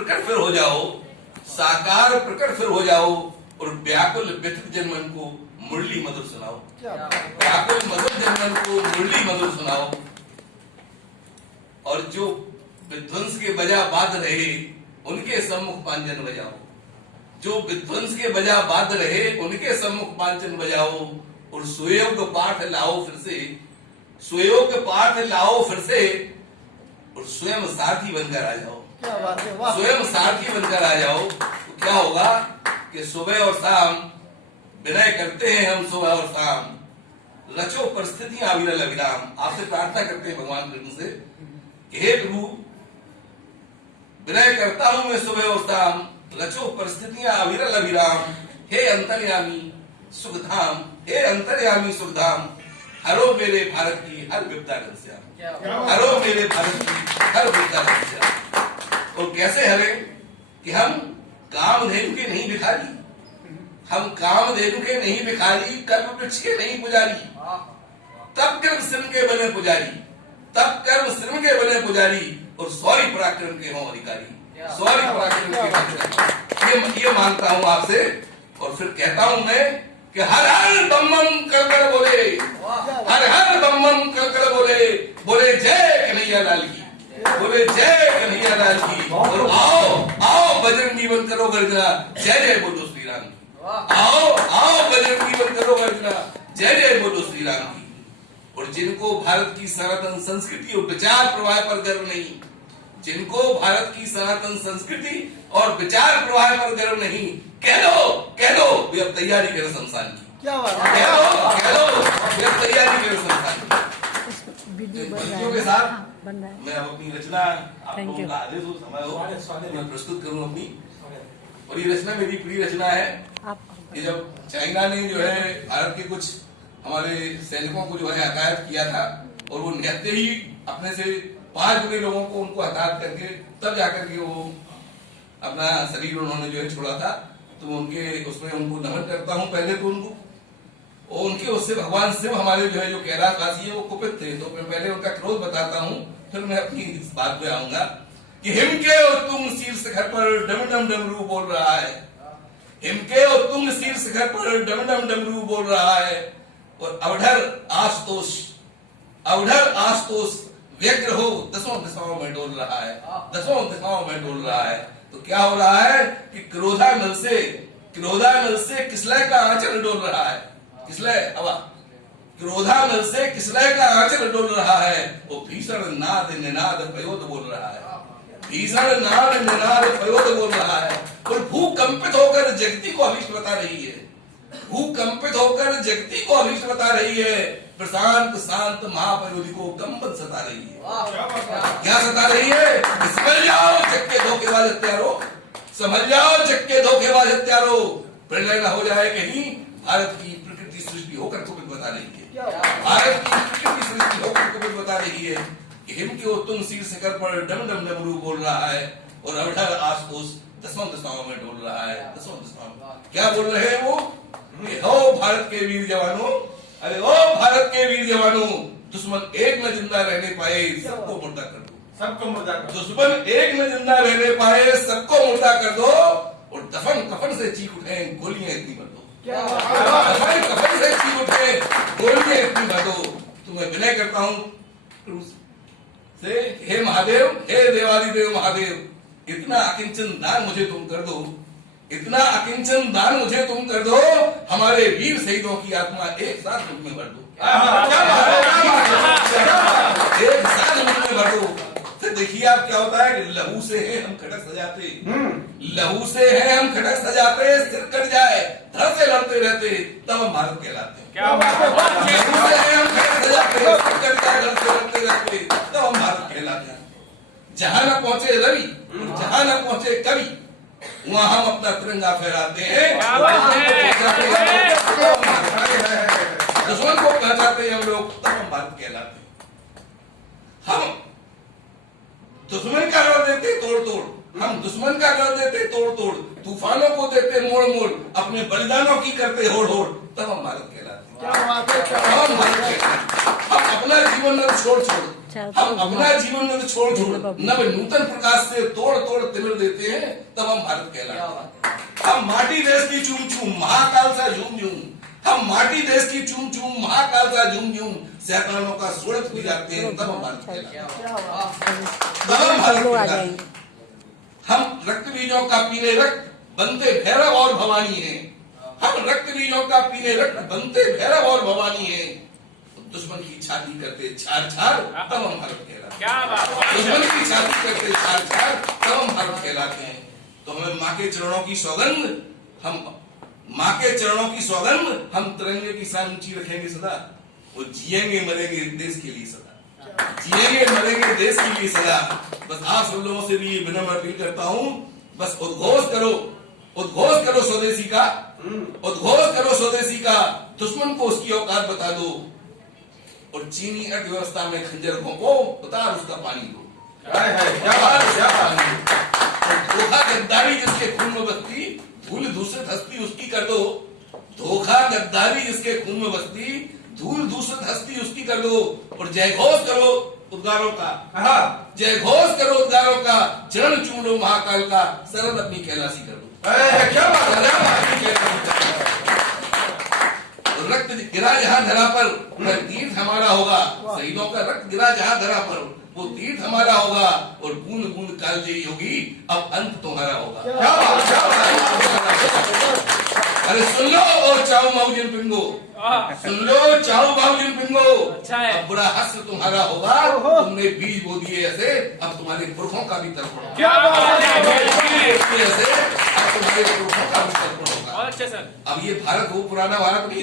प्रकट फिर हो जाओ, साकार प्रकट फिर हो जाओ, और व्याकुल व्यथित जनमन को मुरली मधुर सुनाओ। व्याकुल मधुर जनमन को मुरली मधुर सुनाओ। और जो विध्वंस के बजा बाध रहे उनके सम्मुख पांजन बजाओ। जो विध्वंस के बजा बाध रहे उनके सम्मुख पांजन बजाओ। और सुयोग पाठ लाओ फिर से, सुयोग पाठ लाओ फिर से, और स्वयं सारथी बनकर आ जाओ। क्या बात है, वाह। स्वयं सारथी बनकर आ जाओ तो क्या होगा कि सुबह और शाम विनय करते हैं हम, सुबह और शाम रचो परिस्थितियां अविरल अविराम। आपसे प्रार्थना करते हैं भगवान कृष्ण से कि हे प्रभु, विनय करता हूं मैं सुबह और शाम, रचो परिस्थितियां अविरल अविराम। हे अंतर्यामी सुखधाम, हे अंतर्यामी सुखधाम, हरो मेरे भारत की हर विपदा घनश्याम, हरो मेरे भारत की हर विपदा घनश्याम। और कैसे हरे कि हम कामधेनु के नहीं भिखारी, हम कामधेनु के नहीं भिखारी, कल्प वृक्ष के नहीं पुजारी, तब कर्म सिंह के बने पुजारी, तब कर्म सिंह के बने पुजारी, और सौरी पराक्रम के हों अधिकारी, सौरी पराक्रम के अधिकारी। ये मानता हूं आपसे। और फिर कहता हूं मैं कि हर हर बम बम कर कर बोले, हर हर बम बम कर कर बोले, बोले जय कन्हैया लाल की, बोले जय कन्हैया लाल की। और आओ आओ बजरंगी बन करो गर्जना, जय जय बोलो श्री राम की। आओ आओ बजरंगी बन करो गर्जना, जय जय बोलो श्री राम की। और जिनको भारत की सनातन संस्कृति और विचार प्रवाह पर गर्व नहीं, जिनको भारत की सनातन संस्कृति और विचार प्रवाह पर गर्व नहीं, कह दो वे अब तैयारी करें शमशान की। क्या बात है, कह दो वे अब तैयारी करें शमशान की। बच्चों के साथ मैं अब अपनी रचना, आप लोगों का आदेश हो, समय हो, मैं प्रस्तुत करूं अपनी। और ये रचना मेरी प्रिय रचना है। ये जब चाइना ने जो है भारत के कुछ हमारे सैनिकों को जो है हताहत किया था, और वो निहत्ते ही अपने से 5 बुरे लोगों को उनको हताहत करके तब जाकर के वो अपना शरीर उन्होंने जो है छोड़ा था। तो उनके उसमें उनको नमन करता हूं पहले तो उनको, और उनके उससे भगवान शिव हमारे जो है जो कैलाशवासी है वो कुपित थे, तो मैं पहले उनका क्रोध बताता हूं, फिर मैं अपनी इस बात पे आऊंगा कि हिम के और तुंग शीर्ष शिखर पर डम डम डमरू बोल रहा है, हिम के और तुंग शीर्ष शिखर पर डम डम डमरू बोल रहा है। और अवधर आशुतोष व्यग्र हो दसों दिशाओं में डोल रहा है, दसों दिशाओं में डोल रहा है। तो क्या हो रहा है कि क्रोधानल से किसलय का आंचल डोल रहा है, किसलय हवा, क्रोधानल से किसलय का आंचल डोल रहा है। वो भीषण नाद निनाद पयोद बोल रहा है, भीषण नाद निनाद पयोद बोल रहा है। और भूकंपित होकर जगती को अभीष्ट बता रही है, भूकंपित होकर जगती को अभीष्ट बता रही है। प्रशांत शांत महापयोधि को कंबन सता रही है। क्या सता रही है? समझ जाओ जग के धोखेबाज हत्यारो, समझ जाओ जग के धोखेबाज हत्यारो, प्रलय न हो जाए कहीं। भारत की प्रकृति सृष्टि होकर कुपित बता रही है, भारत की प्रकृति सृष्टि होकर कुपित बता रही है कि हिम के तुम शीर्ष शिखर पर डम डम डमरू बोल रहा है, और अवधर आशुतोष दसों दिशाओं में डोल रहा है, दसों दिशाओं में। क्या बोल रहे हैं वो? हो भारत के वीर जवानों, अरे ओ भारत के वीर जवानों, दुश्मन एक न जिंदा रहने पाए सबको मुर्दा कर दो, सबको मुर्दा कर दो। दुश्मन एक न जिंदा रहने पाए सबको मुर्दा कर दो। और दफन कफन से चीख उठे गोलियां इतनी भर दो, दफन कफन से चीख उठे गोलियां इतनी भर दो। तो मैं विनय करता हूँ से, हे महादेव, हे देवादिदेव महादेव, इतना अकिंचन दान मुझे तुम कर दो, इतना अकिंचन दान मुझे तुम कर दो, हमारे वीर शहीदों की आत्मा एक साथ मुझ में भर दो, एक साथ मुझ में भर दो। तो देखिए आप क्या होता है कि लहू से है हम खटक सजाते, लहू से है हम खटक सजाते, सिर कट जाए धड़ से लड़ते रहते, तब हम भारत कहलाते हैं। क्या बात है? लहू से है हम खटक सजाते, सिर कट जाए धड़ से लड़ते रहते, तब हम भारत कहलाते हैं। जहां न पहुंचे रवि, जहां न पहुंचे कवि, वहां हम अपना तिरंगा फहराते हैं। दुश्मन को पहचाते हैं हम लोग, तब हम भारत कहलाते हैं। हम दुश्मन का गढ़ देते तोड़ तोड़, हम दुश्मन का गढ़ देते तोड़ तोड़, तूफानों को देते मोड़ मोड़, अपने बलिदानों की करते होड़ होड़, तब हम भारत कहलाते हैं। हम अपना जीवन छोड़ छोड़ हम अपना जीवन में तो छोड़ नव नूतन प्रकाश से तोड़ तोड़ तिमिर देते हैं, तब हम भारत कहलाते हैं। हम माटी देश की चूम चूम महाकाल सा झूम झूम, हम माटी देश की चूम चूम महाकाल सा झूम झूम सैकड़ों का सूरत भी जाते हैं, तब हम भारत कहलाते हैं। तब हम भारत कहलाते हैं। हम रक्त बीजों का पीले रक्त बनते भैरव और भवानी है। हम रक्त बीजों का पीले रक्त बनते भैरव और भवानी है। दुश्मन की छाती करते छार छार, तब हम भारत कहलाते हैं। दुश्मन की छाती करते छार छार, तब हम भारत कहलाते हैं। तो हमें माँ के चरणों की सौगंध, हम माँ के चरणों की सौगंध, हम तिरंगे की शान ऊंची रखेंगे सदा। वो जिएंगे मरेंगे देश के लिए सदा, जिएंगे मरेंगे देश के लिए सदा। बस आप सब लोगों से भी ये विनम्र अपील करता हूँ, बस उद्घोष करो स्वदेशी का, उद्घोष करो स्वदेशी का। दुश्मन को उसकी औकात बता दो और चीनी अर्थव्यवस्था में खंजर भोंको, उतार उसका पानी दो। धोखा गद्दारी जिसके खून में बसती, धूल दूसरे हस्ती उसकी कर दो। धोखा गद्दारी जिसके खून में बसती, धूल दूसरे हस्ती उसकी कर दो। और जय घोष करो उद्गारों का, जय घोष करो उद्गारों का। चरण चूम लो महाकाल का, शरण अपनी कैलाशी कर दो। क्या बात है, रक्त गिरा जहां धरा पर, वह तीर्थ हमारा होगा। शहीदों का रक्त गिरा जहां धरा पर, वो तीर्थ हमारा होगा। और बूंद बूंद कालजयी होगी, अब अंत तुम्हारा होगा। क्या बात, क्या बात। अरे सुन लो और चाओ माऊजिन पिंगो, सुन लो चाओ माऊजिन पिंगो। अब बुरा हश्र तुम्हारा होगा, तुमने बीज बो दिए ऐसे, अब तुम्हारे पुरखों का भी तर्पण होगा। क्या बात है, ऐसे अब तुम्हारे पुरखों का भी तर्पण होगा। अब ये भारत वो पुराना भारत नहीं।